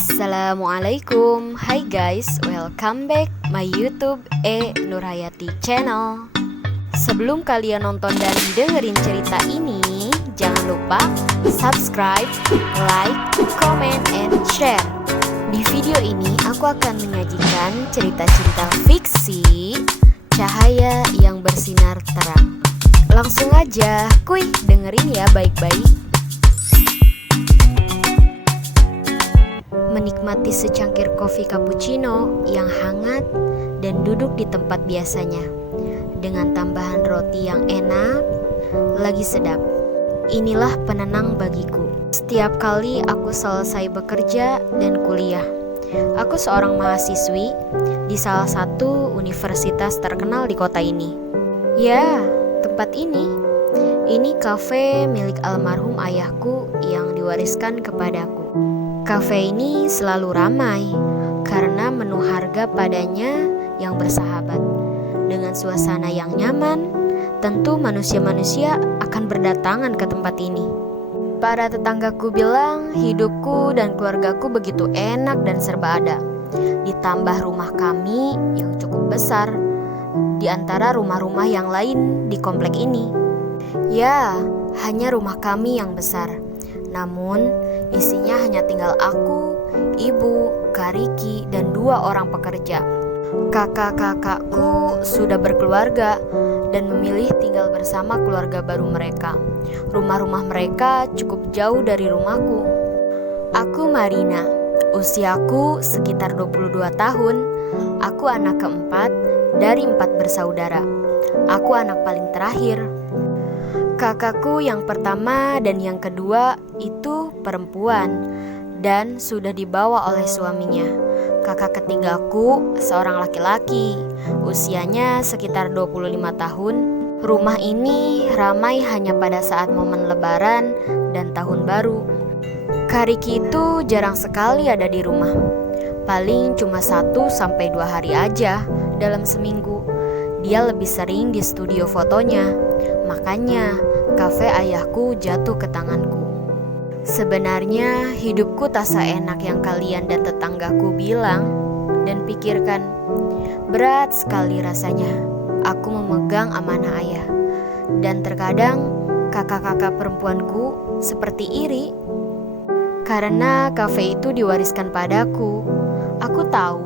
Assalamualaikum. Hai guys, welcome back my YouTube Nurhayati channel. Sebelum kalian nonton dan dengerin cerita ini, jangan lupa subscribe, like, comment, and share. Di video ini aku akan menyajikan cerita-cerita fiksi cahaya yang bersinar terang. Langsung aja, kuy, dengerin ya baik-baik. Menikmati secangkir kopi cappuccino yang hangat dan duduk di tempat biasanya dengan tambahan roti yang enak, lagi sedap. Inilah penenang bagiku. Setiap kali aku selesai bekerja dan kuliah, aku seorang mahasiswi di salah satu universitas terkenal di kota ini. Ya, tempat ini kafe milik almarhum ayahku yang diwariskan kepadaku. Kafe ini selalu ramai karena menu harga padanya yang bersahabat. Dengan suasana yang nyaman, tentu manusia-manusia akan berdatangan ke tempat ini. Para tetanggaku bilang hidupku dan keluargaku begitu enak dan serba ada. Ditambah rumah kami yang cukup besar di antara rumah-rumah yang lain di komplek ini. Ya, hanya rumah kami yang besar. Namun, isinya hanya tinggal aku, ibu, Kariki, dan 2 orang pekerja. Kakak-kakakku sudah berkeluarga dan memilih tinggal bersama keluarga baru mereka. Rumah-rumah mereka cukup jauh dari rumahku. Aku Marina, usiaku sekitar 22 tahun. Aku anak keempat dari 4 bersaudara. Aku anak paling terakhir. Kakakku yang pertama dan yang kedua itu perempuan dan sudah dibawa oleh suaminya. Kakak ketigaku seorang laki-laki, usianya sekitar 25 tahun. Rumah ini ramai hanya pada saat momen lebaran dan tahun baru. Kariki itu jarang sekali ada di rumah. Paling cuma 1-2 hari aja dalam seminggu. Dia lebih sering di studio fotonya. Makanya kafe ayahku jatuh ke tanganku. Sebenarnya hidupku tak seenak yang kalian dan tetanggaku bilang dan pikirkan. Berat sekali rasanya aku memegang amanah ayah. Dan terkadang kakak-kakak perempuanku seperti iri karena kafe itu diwariskan padaku. Aku tahu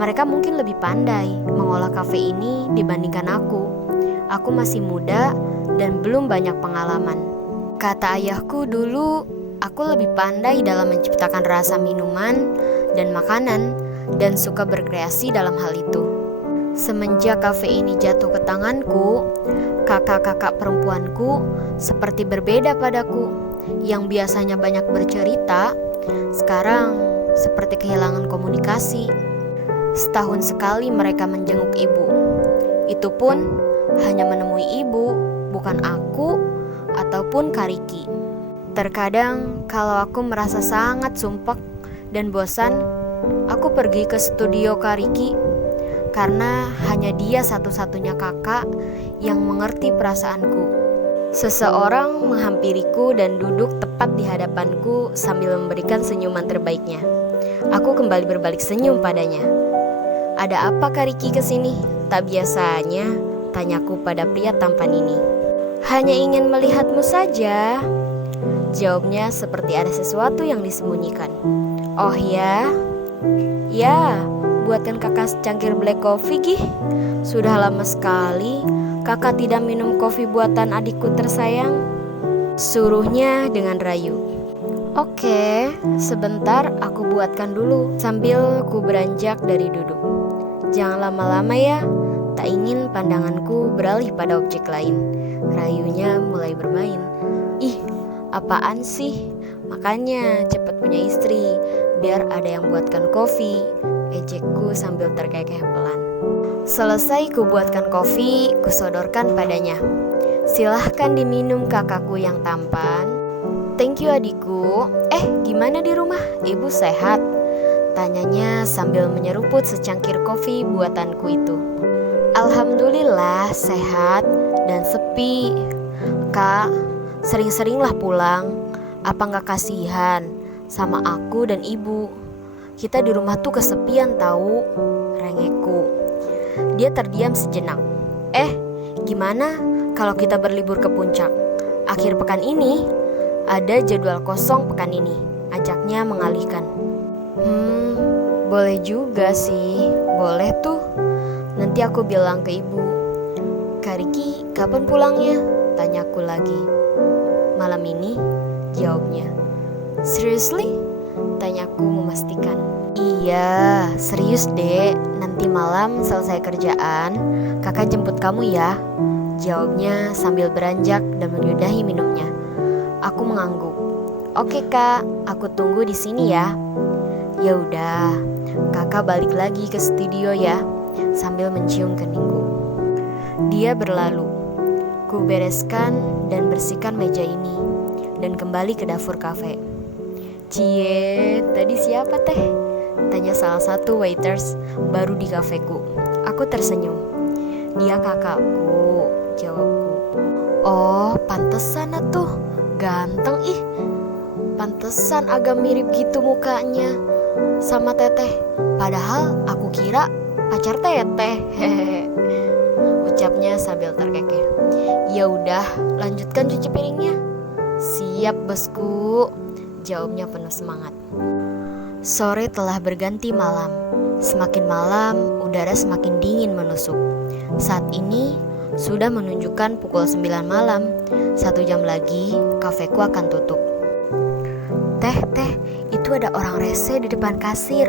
mereka mungkin lebih pandai mengolah kafe ini dibandingkan aku. Aku masih muda dan belum banyak pengalaman. Kata ayahku dulu, aku lebih pandai dalam menciptakan rasa minuman dan makanan dan suka berkreasi dalam hal itu. Semenjak kafe ini jatuh ke tanganku, kakak-kakak perempuanku seperti berbeda padaku. Yang biasanya banyak bercerita, sekarang seperti kehilangan komunikasi. Setahun sekali mereka menjenguk ibu. Itu pun hanya menemui ibu, bukan aku ataupun Kariki. Terkadang kalau aku merasa sangat sumpek dan bosan, aku pergi ke studio Kariki karena hanya dia satu-satunya kakak yang mengerti perasaanku. Seseorang menghampiriku dan duduk tepat di hadapanku sambil memberikan senyuman terbaiknya. Aku kembali berbalik senyum padanya. Ada apa Kariki kesini? Tak biasanya, tanyaku pada pria tampan ini. Hanya ingin melihatmu saja. Jawabnya seperti ada sesuatu yang disembunyikan. Oh ya? Ya, buatkan kakak secangkir black coffee gih. Sudah lama sekali kakak tidak minum kopi buatan adikku tersayang. Suruhnya dengan rayu. Oke, sebentar aku buatkan dulu sambil ku beranjak dari duduk. Jangan lama-lama ya. Tak ingin pandanganku beralih pada objek lain. Rayunya mulai bermain. Ih, apaan sih? Makanya cepat punya istri, biar ada yang buatkan kopi. Ejekku sambil terkekeh pelan. Selesai ku buatkan kopi, ku sodorkan padanya. Silahkan diminum kakakku yang tampan. Thank you adikku. Gimana di rumah? Ibu sehat? Tanyanya sambil menyeruput secangkir kopi buatanku itu. Alhamdulillah sehat dan sepi. Kak, sering-seringlah pulang. Apa gak kasihan? sama aku dan ibu. Kita di rumah tuh kesepian tahu, rengekku. Dia terdiam sejenak. Gimana kalau kita berlibur ke puncak? Akhir pekan ini ada jadwal kosong pekan ini, ajaknya mengalihkan. Boleh juga sih, boleh tuh. Nanti aku bilang ke ibu. Kak Riki kapan pulangnya? Tanyaku lagi. Malam ini, jawabnya. Seriously? Tanyaku memastikan. Iya, serius dek. Nanti malam selesai kerjaan, kakak jemput kamu ya. Jawabnya sambil beranjak dan menyudahi minumnya. Aku mengangguk. Oke kak, aku tunggu di sini ya. Ya udah, kakak balik lagi ke studio ya, sambil mencium keningku. Dia berlalu. Ku bereskan dan bersihkan meja ini dan kembali ke dapur kafe. Cie, tadi siapa teh? Tanya salah satu waiters baru di kafeku. Aku tersenyum. Dia kakakku, jawabku. Oh, pantesan atuh, ganteng ih. Pantesan agak mirip gitu mukanya sama teteh. Padahal aku kira pacar teteh. Hehehe. Ucapnya sambil terkekeh. Ya udah, lanjutkan cuci piringnya. Siap bosku, jawabnya penuh semangat. Sore telah berganti malam. Semakin malam, udara semakin dingin menusuk. Saat ini sudah menunjukkan pukul 9 malam. 1 jam lagi kafeku akan tutup. Teh, itu ada orang rese di depan kasir,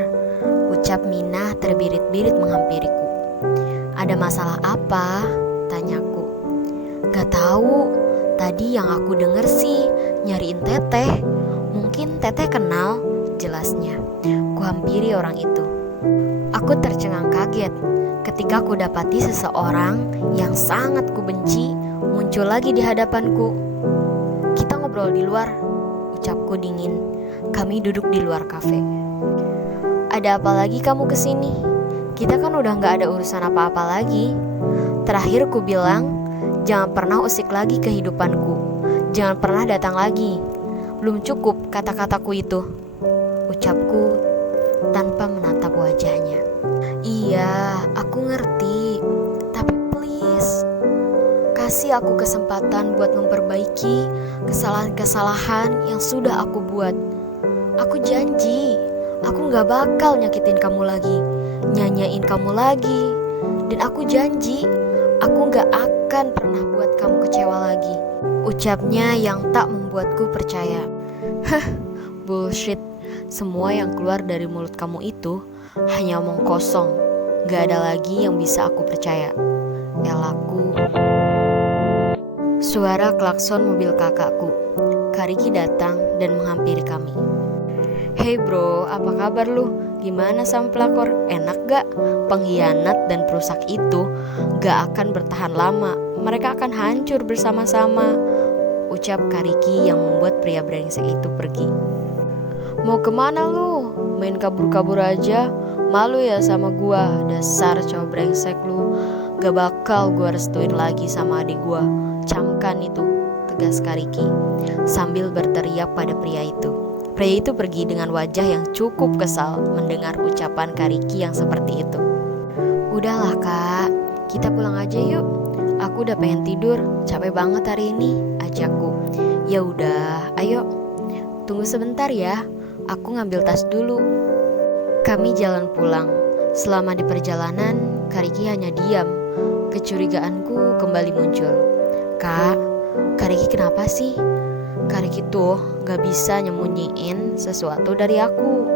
ucap Minah terbirit-birit menghampiriku. Ada masalah apa? Tanyaku. Gak tahu. Tadi yang aku denger sih nyariin teteh. Mungkin teteh kenal, jelasnya. Kuhampiri orang itu. Aku tercengang kaget ketika ku dapati seseorang yang sangat kubenci muncul lagi di hadapanku. Kita ngobrol di luar, ucapku dingin. Kami duduk di luar kafe. Ada apa lagi kamu kesini? Kita kan udah gak ada urusan apa-apa lagi. Terakhir ku bilang, jangan pernah usik lagi kehidupanku. Jangan pernah datang lagi. Belum cukup kata-kataku itu, ucapku tanpa menatap wajahnya. Iya, aku ngerti. Tapi please, kasih aku kesempatan buat memperbaiki kesalahan-kesalahan yang sudah aku buat. Aku janji, aku gak bakal nyakitin kamu lagi, nyanyain kamu lagi. Dan aku janji, aku gak akan pernah buat kamu kecewa lagi, ucapnya yang tak membuatku percaya. Bullshit. Semua yang keluar dari mulut kamu itu hanya omong kosong. Gak ada lagi yang bisa aku percaya. Elaku. Suara klakson mobil kakakku. Kak Riki datang dan menghampiri kami. Hey bro, apa kabar lu? Gimana sama pelakor? Enak gak? Pengkhianat dan perusak itu gak akan bertahan lama. Mereka akan hancur bersama-sama, ucap Kak Riki yang membuat pria brengsek itu pergi. Mau kemana lu? Main kabur-kabur aja? Malu ya sama gua? Dasar cowok brengsek lu. Gak bakal gua restuin lagi sama adik gua. Camkan itu, tegas Kak Riki sambil berteriak pada pria itu. Pria itu pergi dengan wajah yang cukup kesal mendengar ucapan Kak Riki yang seperti itu. Udahlah kak, kita pulang aja yuk. Aku udah pengen tidur, capek banget hari ini, ajakku. Ya udah, ayo. Tunggu sebentar ya, aku ngambil tas dulu. Kami jalan pulang. Selama di perjalanan, Kak Riki hanya diam. Kecurigaanku kembali muncul. Kak Riki kenapa sih? Kak Riki tuh gak bisa nyembunyiin sesuatu dari aku.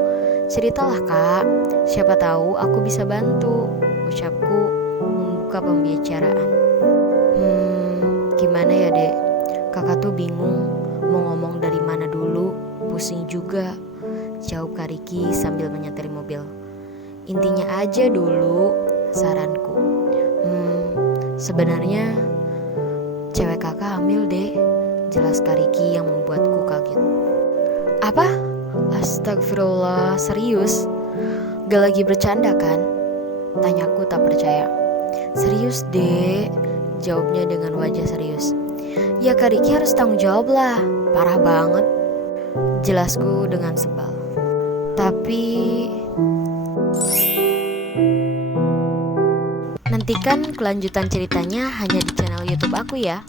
Ceritalah kak, siapa tahu aku bisa bantu, ucapku membuka pembicaraan. Gimana ya dek? Kakak tuh bingung mau ngomong dari mana dulu, pusing juga, jawab Kak Riki sambil menyetir mobil. Intinya aja dulu, saranku. Sebenarnya cewek kakak hamil deh, jelas Kak Riki yang membuatku kaget. Apa? Astagfirullah, serius? Gak lagi bercanda kan? Tanyaku tak percaya. Serius deh, jawabnya dengan wajah serius. Ya Kak Riki harus tanggung jawab lah, parah banget. jelasku dengan sebal. Tapi nantikan kelanjutan ceritanya hanya di channel YouTube aku ya.